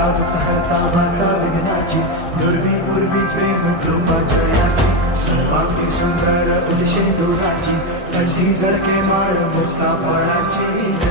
हरता दुःख हरता माता विघ्नाची दुर्वी पूर्वी प्रेम कृपा जयाची सर्वांगी सुंदर उदिशे दुराची कंठी झळके माळ मुक्ता फळाची